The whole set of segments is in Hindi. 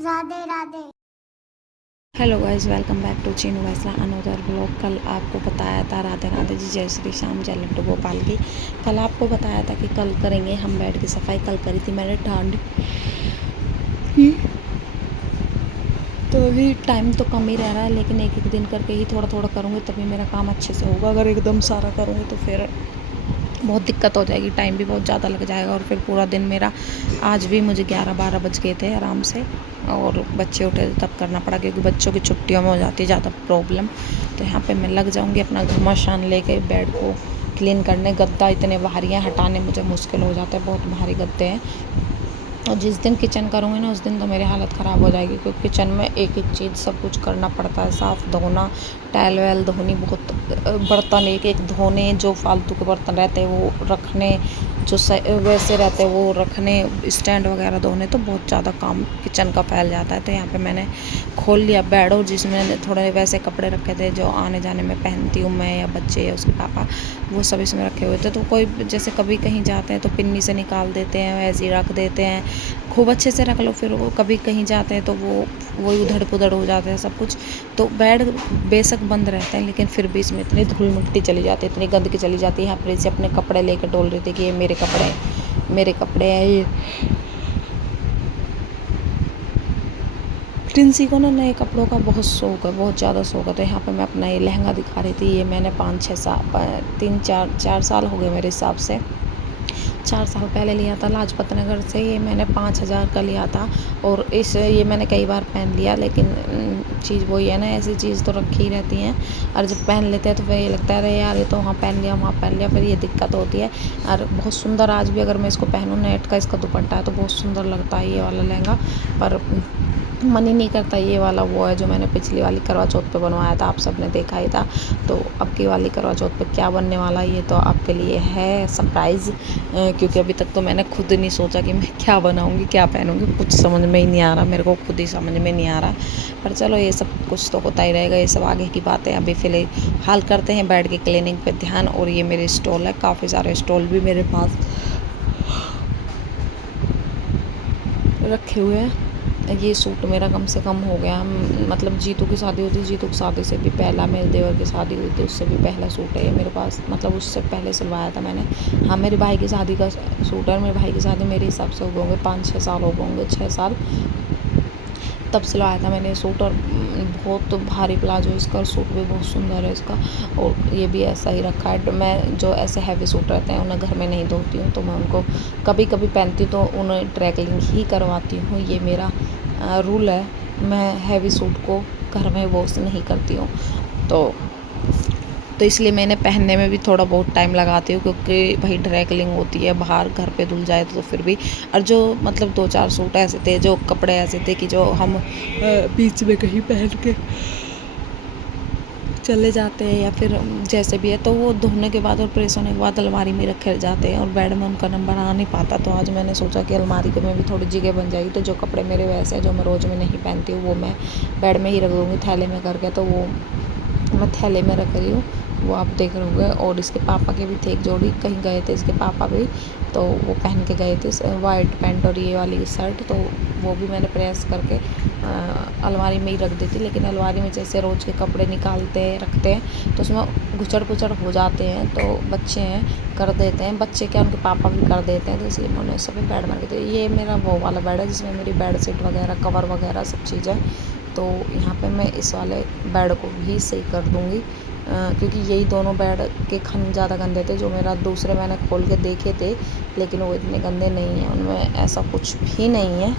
Radhe Radhe. Hello guys, welcome back to Chinu Vaisla another blog. कल आपको बताया था, राधे राधे जी, जय श्री श्याम, जय लड्डू गोपाल की। कल आपको बताया था कि कल करेंगे हम बेड की सफाई। कल करी थी मैंने ठंड की, तो अभी टाइम तो कम ही रह रहा है, लेकिन एक एक दिन करके ही थोड़ा थोड़ा करूँगी तभी मेरा काम अच्छे से होगा। अगर एकदम सारा करूँगी तो फिर बहुत दिक्कत हो जाएगी, टाइम भी बहुत ज़्यादा लग जाएगा और फिर पूरा दिन मेरा। आज भी मुझे 11-12 बज गए थे आराम से, और बच्चे उठे तब करना पड़ा, क्योंकि बच्चों की छुट्टियों में हो जाती है ज़्यादा प्रॉब्लम। तो यहाँ पे मैं लग जाऊँगी अपना घमासान लेके बेड को क्लीन करने। गद्दा इतने भारी हैं, हटाने मुझे मुश्किल हो जाता है, बहुत भारी गद्दे हैं। और जिस दिन किचन करूँगी ना, उस दिन तो मेरी हालत ख़राब हो जाएगी, क्योंकि किचन में एक एक चीज़ सब कुछ करना पड़ता है। साफ़ धोना, टाइल वाइल धोनी, बहुत बर्तन एक एक धोने, जो फालतू के बर्तन रहते हैं वो रखने, जो वैसे रहते हैं वो रखने, स्टैंड वगैरह धोने, तो बहुत ज़्यादा काम किचन का फैल जाता है। तो यहाँ पे मैंने खोल लिया बेड, और जिसमें थोड़े वैसे कपड़े रखे थे जो आने जाने में पहनती हूँ मैं या बच्चे या उसके पापा, वो सब इसमें रखे हुए थे। तो कोई जैसे कभी कहीं जाते हैं तो पिन्नी से निकाल देते हैं, ऐसे ही रख देते हैं, खूब अच्छे से रख लो। फिर वो कभी कहीं जाते हैं तो वो उधड़ पुधड़ हो जाते हैं सब कुछ। तो बेड बेशक बंद रहते हैं, लेकिन फिर भी इसमें इतनी धूल मिट्टी चली जाती है, इतनी गंदगी चली जाती है। यहाँ पर इसे अपने कपड़े लेकर डोल रही थी कि ये मेरे कपड़े हैं ये। प्रिंसी को ना नए कपड़ों का बहुत शौक है, बहुत ज़्यादा शौक है। तो यहाँ पे मैं अपना ये लहंगा दिखा रही थी। ये मैंने 5-6 साल, 3-4 साल हो गए मेरे हिसाब से। 4 साल पहले लिया था लाजपत नगर से। ये मैंने 5,000 का लिया था, और ये मैंने कई बार पहन लिया, लेकिन चीज़ वही है ना, ऐसी चीज़ तो रखी ही रहती हैं, और जब पहन लेते हैं तो फिर ये लगता है अरे यार ये तो वहाँ पहन लिया, वहाँ पहन लिया, फिर ये दिक्कत होती है। और बहुत सुंदर, आज भी अगर मैं इसको पहनूँ, नेट का इसका दुपट्टा है तो बहुत सुंदर लगता है ये वाला लहंगा। पर मन ही नहीं करता। ये वाला वो है जो मैंने पिछली वाली करवा चौथ पे बनवाया था, आप सबने देखा ही था। तो अब की वाली करवा चौथ पे क्या बनने वाला है, ये तो आपके लिए है सरप्राइज़, क्योंकि अभी तक तो मैंने खुद नहीं सोचा कि मैं क्या बनाऊंगी, क्या पहनूंगी, कुछ समझ में ही नहीं आ रहा, मेरे को खुद ही समझ में नहीं आ रहा। पर चलो, ये सब कुछ तो होता ही रहेगा, ये सब आगे की बातें। अभी फ़िलहाल करते हैं बेड की क्लीनिंग पे ध्यान। और ये मेरे स्टॉल है, काफ़ी सारे स्टॉल भी मेरे पास रखे हुए हैं। ये सूट मेरा कम से कम हो गया, मतलब जीतू की शादी हुई थी, जीतू की शादी से भी पहला, मेरे देवर की शादी हुई थी उससे भी पहला सूट है ये मेरे पास, मतलब उससे पहले सिलवाया था मैंने। हाँ, मेरे भाई की शादी का सूट है। मेरे भाई की शादी मेरे हिसाब से हो गए होंगे 5-6 साल हो गए होंगे, 6 साल, तब सिलवाया था मैंने सूट। और बहुत भारी प्लाजो इसका, और सूट भी बहुत सुंदर है इसका। और ये भी ऐसा ही रखा है। मैं जो ऐसे हैवी सूट रहते हैं उन्हें घर में नहीं धोती हूँ, तो मैं उनको कभी कभी पहनती हूँ, तो उन्हें ड्राई क्लीनिंग ही करवाती हूँ। ये मेरा रूल है, मैं हैवी सूट को घर में वॉश नहीं करती हूँ। तो इसलिए मैंने पहनने में भी थोड़ा बहुत टाइम लगाती हूँ, क्योंकि भाई ड्राई क्लीनिंग होती है, बाहर घर पे धुल जाए तो फिर भी। और जो मतलब 2-4 सूट ऐसे थे, जो कपड़े ऐसे थे कि जो हम बीच में कहीं पहन के चले जाते हैं, या फिर जैसे भी है, तो वो धोने के बाद और प्रेस होने के बाद अलमारी में रखे जाते हैं, और बेड में उनका नंबर आ नहीं पाता। तो आज मैंने सोचा कि अलमारी के में भी थोड़ी जगह बन जाएगी, तो जो कपड़े मेरे वैसे हैं जो मैं रोज़ में नहीं पहनती हूँ, वो मैं बेड में ही रख दूँगी थैले में करके। तो वो मैं थैले में रख रही हूँ, वो आप देख रहे होंगे। और इसके पापा के भी थे एक जोड़ी, कहीं गए थे इसके पापा भी, तो वो पहन के गए थे वाइट पैंट और ये वाली शर्ट। तो वो भी मैंने प्रेस करके अलमारी में ही रख दी थी। लेकिन अलमारी में जैसे रोज़ के कपड़े निकालते हैं, रखते हैं, तो उसमें गुचड़ पुचड़ हो जाते हैं, तो बच्चे हैं कर देते हैं, बच्चे क्या उनके पापा भी कर देते हैं, तो इसलिए मैंने सभी बेड में रख दी। ये मेरा वो वाला बेड है जिसमें मेरी बेड शीट वगैरह, कवर वगैरह सब चीज़ें। तो यहाँ पे मैं इस वाले बेड को भी सही कर दूँगी, क्योंकि यही दोनों बेड के खन ज़्यादा गंदे थे। जो मेरा दूसरे मैंने खोल के देखे थे, लेकिन वो इतने गंदे नहीं हैं, उनमें ऐसा कुछ भी नहीं है।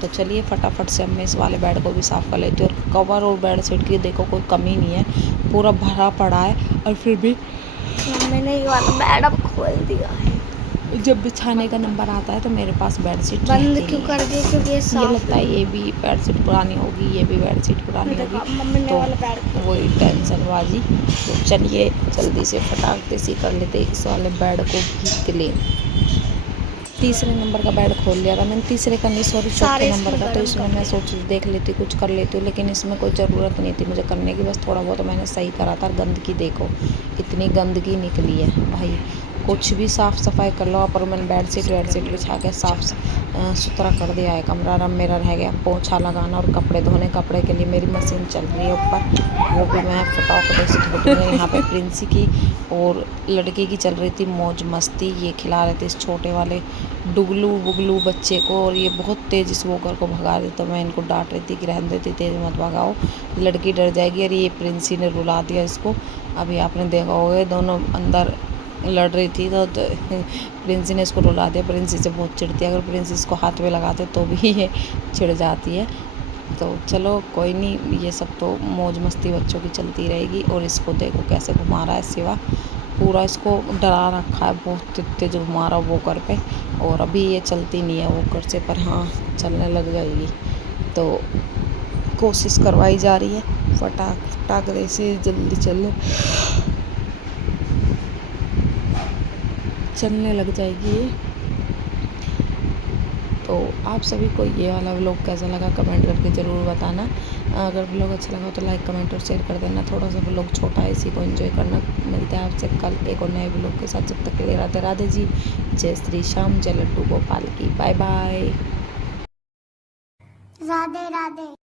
तो चलिए फटाफट से अब मैं इस वाले बेड को भी साफ़ कर लेती हूँ। और कवर और बेड शीट की देखो कोई कमी नहीं है, पूरा भरा पड़ा है। और फिर भी मैंने ये वाला बेड अब खोल दिया है। जब बिछाने का नंबर आता है तो मेरे पास बेड शीट बंद क्यों कर दिया? क्योंकि ये ये लगता है ये भी बेड शीट पुरानी होगी, ये भी बेड शीट पुरानी होगी, मम्मी ने तो वाला बेड वही टेंशनबाजी। तो चलिए जल्दी से फटाक से कर लेते इस वाले बेड को भी क्लीन। तीसरे नंबर का बेड खोल लिया था मैंने, तीसरे का नहीं सॉरी, चौथे नंबर का। तो इसमें मैं सोची देख लेती हूँ, कुछ कर लेती हूँ, लेकिन इसमें कोई ज़रूरत नहीं थी मुझे करने की, बस थोड़ा बहुत मैंने सही करा था। गंदगी देखो, इतनी गंदगी निकली है भाई, कुछ भी साफ़ सफाई कर लो, पर मैंने बेड शीट बिछा के साफ़ सुथरा कर दिया है कमरा। अब मेरा रह गया पोछा लगाना और कपड़े धोने। कपड़े के लिए मेरी मशीन चल रही है ऊपर, वो भी मैं फटाक से धो दूँगी। यहाँ पे प्रिंसी की और लड़के की चल रही थी मौज मस्ती। ये खिला रहे थे इस छोटे वाले डुगलू बुगलू बच्चे को, और ये बहुत तेज़ इस वोकर को भगा देता। मैं इनको डांट रही थी कि रहने देती, तेज़ मत भगाओ, लड़की डर जाएगी। और ये प्रिंसी ने रुला दिया इसको। अभी आपने देखा होगा दोनों अंदर लड़ रही थी तो प्रिंसी ने इसको रुला दिया। प्रिंसी से बहुत चिढ़ती है, अगर प्रिंसी इसको हाथ में लगाते तो भी ये चिढ़ जाती है। तो चलो कोई नहीं, ये सब तो मौज मस्ती बच्चों की चलती रहेगी। और इसको देखो कैसे घुमा रहा है शिवा, पूरा इसको डरा रखा है, बहुत तेज घुमा रहा है वोकर पे। और अभी ये चलती नहीं है वोकर से, पर हाँ चलने लग जाएगी, तो कोशिश करवाई जा रही है फटाक फटाक से जल्दी चलने लग जाएगी ये। तो आप सभी को ये वाला व्लॉग कैसा लगा कमेंट करके ज़रूर बताना। अगर व्लॉग अच्छा लगा तो लाइक कमेंट और शेयर कर देना। थोड़ा सा व्लॉग छोटा है, इसी को एंजॉय करना। मिलते हैं आपसे कल एक और नए व्लॉग के साथ। जब तक के लिए राधे राधे जी, जय श्री श्याम, जय लड्डू गोपाल की, बाय बाय। राधे राधे।